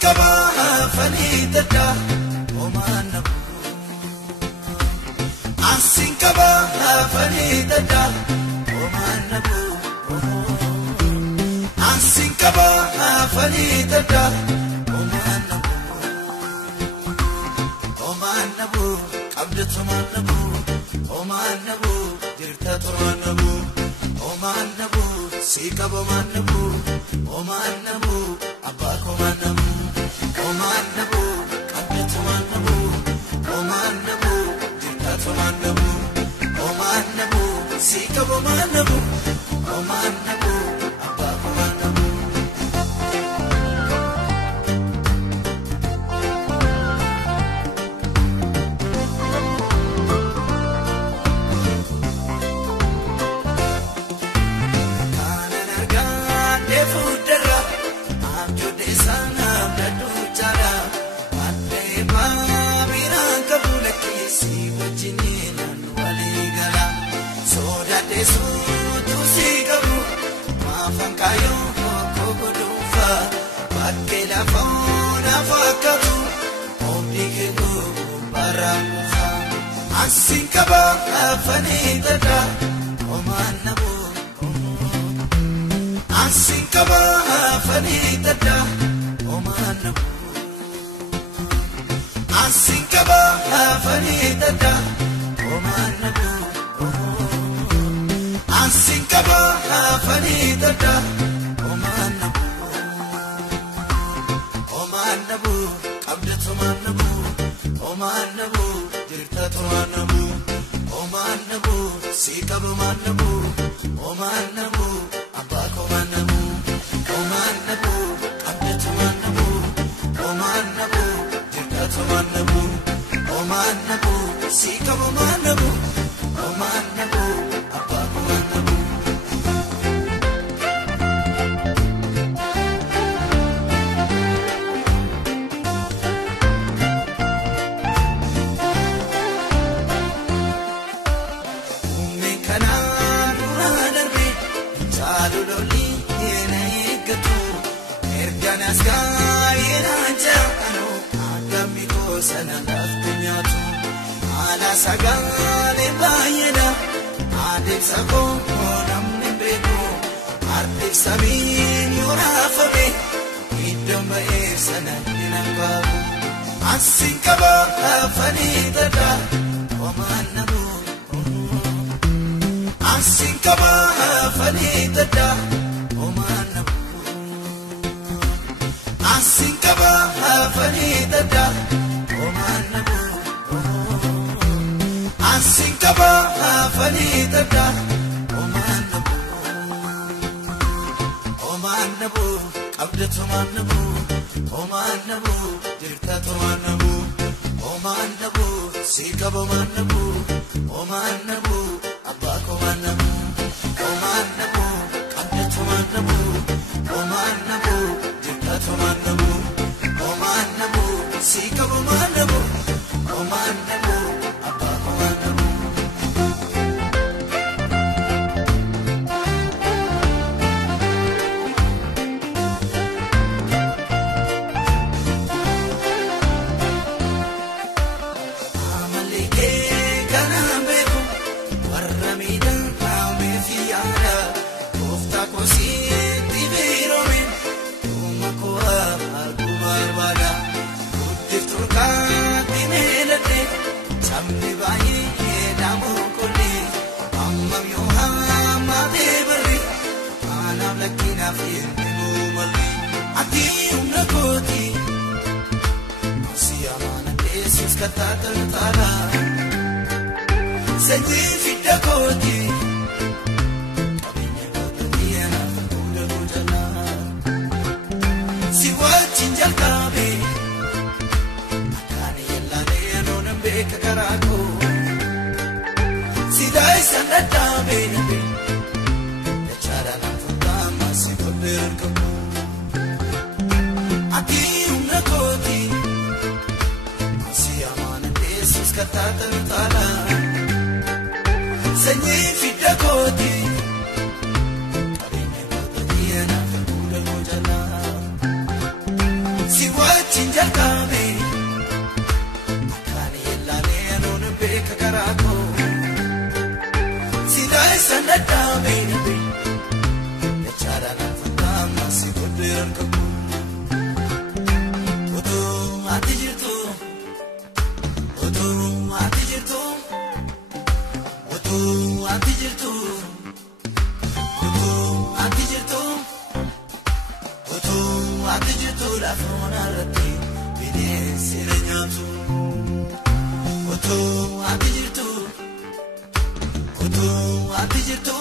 Asinkaba fanidada omanabu Asinkaba fanidada omanabu Asinkaba fanidada omanabu omanabu abdatumanabu omanabu dirtatumanabu omanabu sikaba manabu omanabu abakomanabu omanabu abdatumanabu omanabu dirtatumanabu omanabu sikaba manabu omanabu abakomanabu Asinkaba fanidada omanabu Asinkaba fanidada omanabu Asinkaba fanidada omanabu Asinkaba fanidada omanabu omanabu abdatumanabu omanabu dirtatumanabu omanabu sikabumanabu omanabu abakomanabu omanabu abdatumanabu omanabu dirtatumanabu omanabu sikabumanabu omanabu abakomanabu Sagale bayena adek sako namne bego artik sabin yurafame idamba esana dinangabu Asinkaba fanidada omanabu Asinkaba fanidada omanabu Asinkaba fanidada omanabu Asinkaba fanidada omanabu omanabu abdatumanabu omanabu dirtatumanabu omanabu sikabumanabu omanabu abakomanabu omanabu abdatumanabu omanabu dirtatumanabu omanabu sikabumanabu omanabu abakomanabu Katatala Senji fidda koti Kabine kotiya na fuda mujala Siwa chinjal kabe Akani yalla leno nambe kakarako Sidai sanatabe nabe Dachara na fuda masi koder kabu Ati umna koti Katatala Senji fidda koti Kabine kotiya na fuda mujala Siwa nadamini dachara na fakama sikudiran kaku utu ati jirtu utu ati jirtu utu ati jirtu utu ati jirtu utu ati jirtu la fona rati bine sirenyatu utu ati jirtu utu ati jirtu